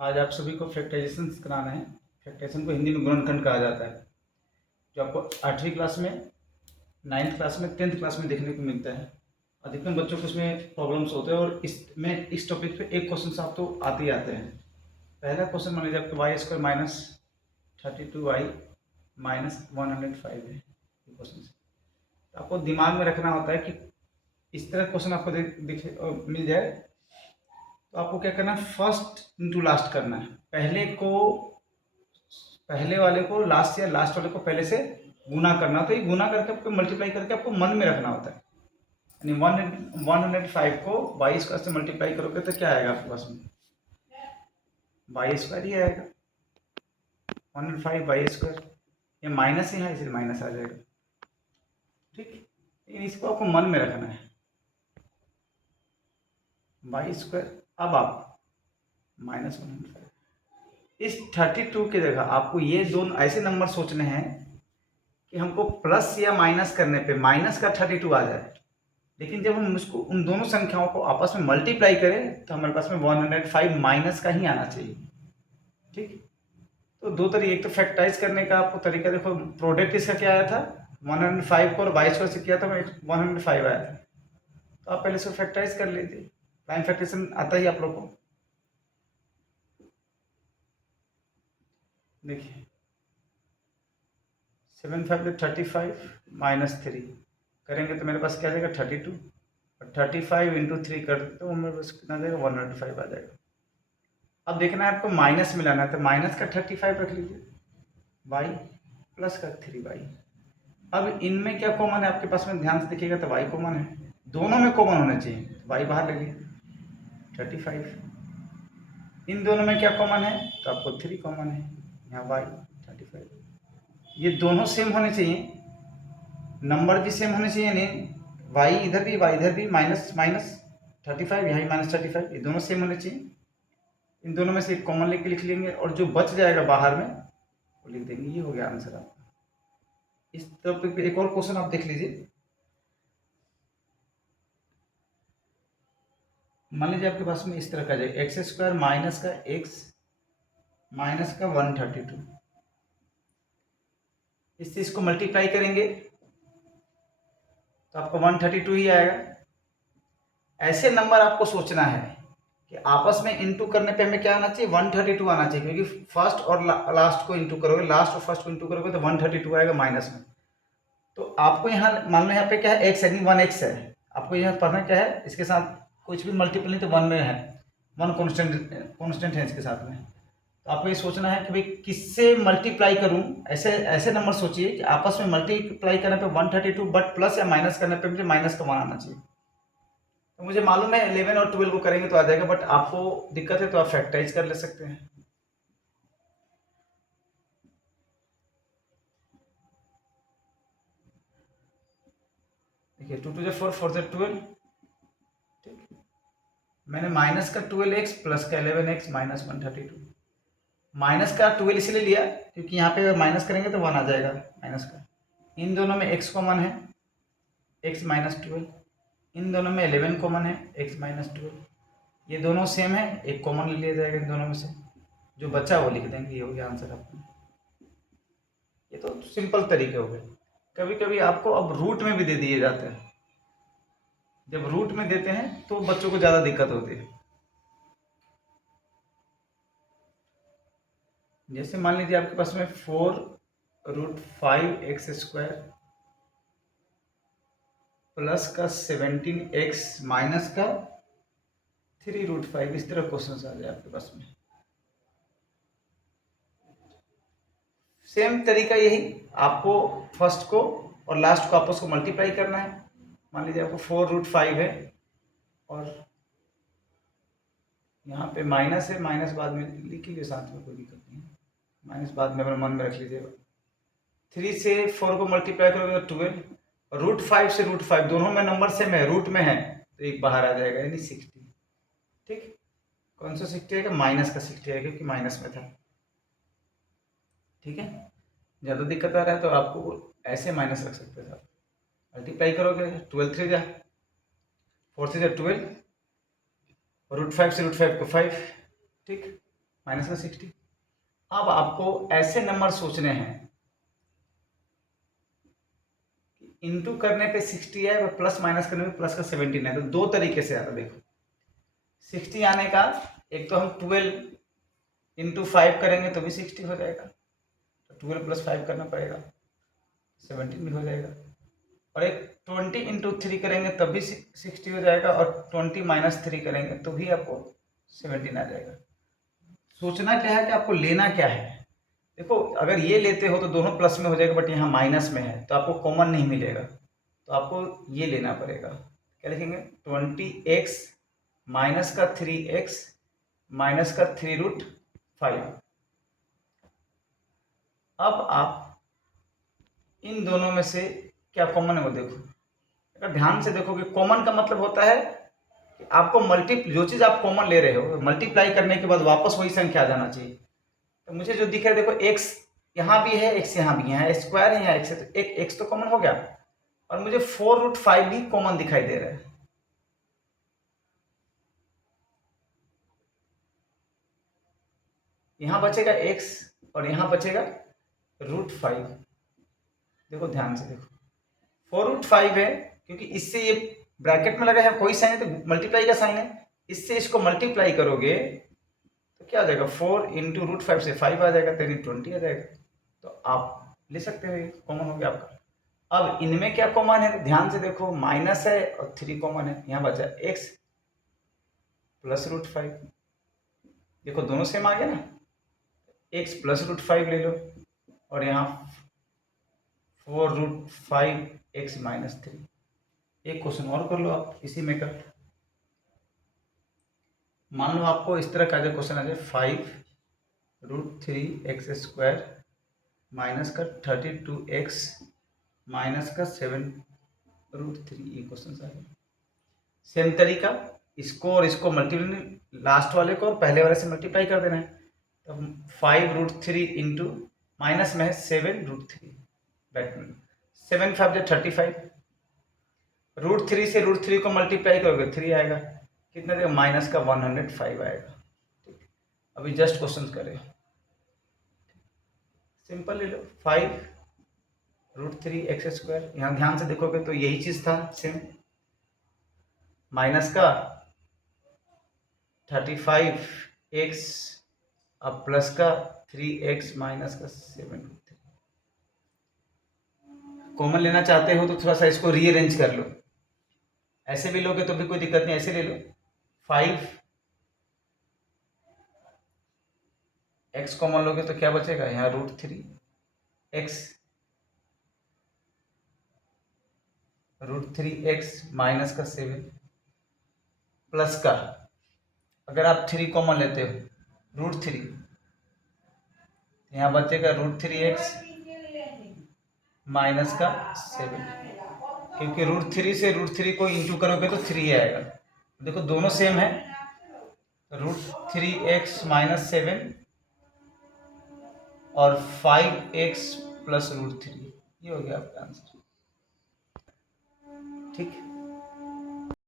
आज आप सभी को फैक्टराइजेशन कराना है। फैक्टराइजेशन को हिंदी में गुणनखंड कहा जाता है, जो आपको 8वीं क्लास में, 9th क्लास में, 10th क्लास में देखने को मिलता है। अधिकतर बच्चों को इसमें प्रॉब्लम्स होते हैं और इसमें इस टॉपिक पे एक क्वेश्चन आप तो आते ही आते हैं। पहला क्वेश्चन मान लीजिए आपको Y square minus 32y minus 105 है। ये क्वेश्चन तो आपको दिमाग में रखना होता है कि इस तरह क्वेश्चन आपको दिखे मिल जाए तो आपको क्या करना है, फर्स्ट इंटू लास्ट करना है। पहले वाले को लास्ट या लास्ट वाले को पहले से गुना करना। तो ये गुना करके आपको मल्टीप्लाई करके आपको मन में रखना होता है। यानी 105 को 22 से मल्टीप्लाई करोगे तो क्या आएगा आपके पास में, 22 ही आएगा। 105 22, ये माइनस ही है इसलिए माइनस आ जाएगा। ठीक, इसको आपको मन में रखना है 22। अब आप -105, इस 32 की जगह आपको ये दोनों ऐसे नंबर सोचने हैं कि हमको प्लस या माइनस करने पे माइनस का 32 आ जाए। लेकिन जब हम उसको उन दोनों संख्याओं को आपस में मल्टीप्लाई करें तो हमारे पास में 105 माइनस का ही आना चाहिए। ठीक, तो दो तरीके, एक तो फैक्टराइज करने का आपको तरीका देखो। प्रोडक्ट इसका क्या आया था, 105 को और 22 से किया था, 105 आया था। तो आप पहले इसको फैक्टराइज कर लीजिए। प्राइम फैक्टराइजेशन आता ही आप लोग को। देखिए 7 5 35 -3 करेंगे तो मेरे पास क्या आ जाएगा 32, और 35 इंटू 3 कर देते तो मेरे पास कितना आ जाएगा 105 आ जाएगा। अब देखना है आपको माइनस मिलाना है तो माइनस का 35 रख लीजिए वाई प्लस का 3y। अब इनमें क्या कॉमन है आपके पास में, ध्यान से देखिएगा तो y कॉमन है। दोनों में कॉमन होना चाहिए, y बाहर ले लिया 35। इन दोनों में क्या कॉमन है तो आपको 3 कॉमन है, यहाँ y 35। ये दोनों सेम होने चाहिए, नंबर भी सेम होने चाहिए। नहीं, y इधर भी माइनस माइनस 35, यहाँ -35, ये दोनों सेम होने चाहिए। इन दोनों में से एक कॉमन लेके लिख लेंगे और जो बच जाएगा बाहर में वो लिख देंगे। ये हो गया आंसर आपका। इस टॉपिक पे एक और क्वेश्चन आप देख लीजिए। मान लीजिए आपके पास में इस तरह का जाए x² माइनस का x माइनस का 132, इस चीज को मल्टीप्लाई करेंगे तो आपको 132 ही आएगा। ऐसे नंबर आपको सोचना है कि आपस में इंटू करने पे हमें क्या आना चाहिए, 132 आना चाहिए, क्योंकि फर्स्ट और लास्ट को इंटू करोगे, लास्ट और फर्स्ट को इंटू करोगे तो 132 आएगा माइनस में। तो आपको यहाँ मान लो यहाँ पे क्या है, एक्स यानी 1x है। आपको यहाँ पढ़ना क्या है, इसके साथ कुछ भी मल्टीपल नहीं तो 1 में है, 1 कॉन्स्टेंट है इसके साथ में। तो आपको ये सोचना है कि भाई किससे मल्टीप्लाई करूं। ऐसे ऐसे नंबर सोचिए कि आपस में मल्टीप्लाई करने पे 132, बट प्लस या माइनस करने पे मुझे माइनस का 1 आना चाहिए। तो मुझे मालूम है 11 और 12 को करेंगे तो आ जाएगा, बट आपको दिक्कत है तो आप फैक्टराइज कर ले सकते हैं। देखिए 2 2 4 4 12। ठीक, मैंने माइनस का 12x प्लस का 11x माइनस 132। माइनस का 12 इसलिए लिया क्योंकि यहाँ पे माइनस करेंगे तो 1 आ जाएगा माइनस का। इन दोनों में x कॉमन है, x -12। इन दोनों में 11 कॉमन है, x -12। ये दोनों सेम है, एक कॉमन ले लिया जाएगा इन दोनों में से, जो बचा वो लिख देंगे। ये हो गया आंसर आपका। ये तो सिंपल तरीके हो गए। कभी कभी आपको अब रूट में भी दे दिए जाते हैं। जब रूट में देते हैं तो बच्चों को ज़्यादा दिक्कत होती है। जैसे मान लीजिए आपके पास में 4√5x² प्लस का 17x माइनस का 3√5, इस तरह क्वेश्चन आ जाए आपके पास में। सेम तरीका यही, आपको फर्स्ट को और लास्ट को आपस को मल्टीप्लाई करना है। मान लीजिए आपको 4√5 है और यहाँ पे माइनस है, माइनस बाद में लिख लीजिए साथ में, कोई दिक्कत नहीं है। माइनस बाद में अपने मन में रख लीजिएगा। 3 से 4 को मल्टीप्लाई करोगे तो 12, और √5 से √5 दोनों में नंबर सेम है, रूट में है तो एक बाहर आ जाएगा यानी 60। ठीक, कौन सा 60 आएगा, माइनस का 60 आएगा क्योंकि माइनस में था। ठीक है, ज़्यादा दिक्कत आ रहा है तो आपको ऐसे माइनस रख सकते थे। आप मल्टीप्लाई करोगे 12 3 जा 4 से 12, √5 से √5 को 5। ठीक, माइनस का 60। अब आपको ऐसे नंबर सोचने हैं इंटू करने पे 60 है और प्लस माइनस करने पे प्लस का 17 है। तो दो तरीके से आता है, देखो 60 आने का, एक तो हम 12 इंटू 5 करेंगे तो भी 60 हो जाएगा, तो 12 प्लस 5 करना पड़ेगा, 17 भी हो जाएगा। और एक 20 इंटू 3 करेंगे तब भी 60 हो जाएगा, और 20 माइनस 3 करेंगे तो भी आपको 17 आ जाएगा। सोचना क्या है कि आपको लेना क्या है। देखो अगर ये लेते हो तो दोनों प्लस में हो जाएगा, बट यहाँ माइनस में है तो आपको कॉमन नहीं मिलेगा, तो आपको ये लेना पड़ेगा। क्या लिखेंगे? 20x माइनस का 3x माइनस का 3√5। अब आप इन दोनों में से क्या कॉमन है वो देखो। अगर ध्यान से देखोगे, कॉमन का मतलब होता है कि आपको जो चीज़ आप कॉमन ले रहे हो, मल्टीप्लाई करने के बाद वापस वही संख्या आ जाना चाहिए। तो मुझे जो दिख रहा है, देखो x यहाँ भी है, x यहाँ भी है, स्क्वायर है, यहाँ x है, तो एक x तो कॉमन हो गया, और मुझे 4√5 भी कॉमन दिखाई दे रहा है। यहाँ बचेगा x और यहाँ बचेगा √5। देखो ध्यान से देखो, 4√5 है क्योंकि इससे ये ब्रैकेट में लगा है, कोई साइन है तो मल्टीप्लाई का साइन है, इससे इसको मल्टीप्लाई करोगे तो क्या आ जाएगा, 4 इंटू √5 से 5 आ जाएगा, तो 20 आ जाएगा। तो आप ले सकते हो, कॉमन हो गया आपका। अब इनमें क्या कॉमन है, ध्यान से देखो, माइनस है और 3 कॉमन है, यहाँ बचा x प्लस √5। देखो दोनों सेम आ गया ना, x प्लस √5 ले लो, और यहाँ 4√5x माइनस 3। एक क्वेश्चन और कर लो आप इसी में कर। मान लो आपको इस तरह का जो क्वेश्चन आ जाए, 5√3x² माइनस का 32x माइनस का 7√3, ये क्वेश्चन आ गया। सेम तरीका, इसको और इसको मल्टीप्लाई, लास्ट वाले को और पहले वाले से मल्टीप्लाई कर देना है। तो 5√3 इंटू माइनस में है 7√3, 7 5 35, √3 से √3 को मल्टीप्लाई करोगे 3 आएगा, कितना देगा, माइनस का 105 आएगा। ठीक, अभी जस्ट क्वेश्चन करें, सिंपल ले लो, 5√3x², यहाँ ध्यान से देखोगे तो यही चीज था सेम, माइनस का 35x अब प्लस का 3x माइनस का 7। कॉमन लेना चाहते हो तो थोड़ा सा इसको रीअरेंज कर लो, ऐसे भी लोगे तो भी कोई दिक्कत नहीं, ऐसे ले लो, 5x कॉमन लोगे तो क्या बचेगा, यहाँ √3x माइनस का 7 प्लस का, अगर आप 3 कॉमन लेते हो √3, यहाँ बचेगा √3x माइनस का 7, क्योंकि √3 से √3 को इंटू करोगे तो 3 आएगा। देखो दोनों सेम है, √3x माइनस 7 और 5x प्लस √3, ये हो गया आपका आंसर। ठीक।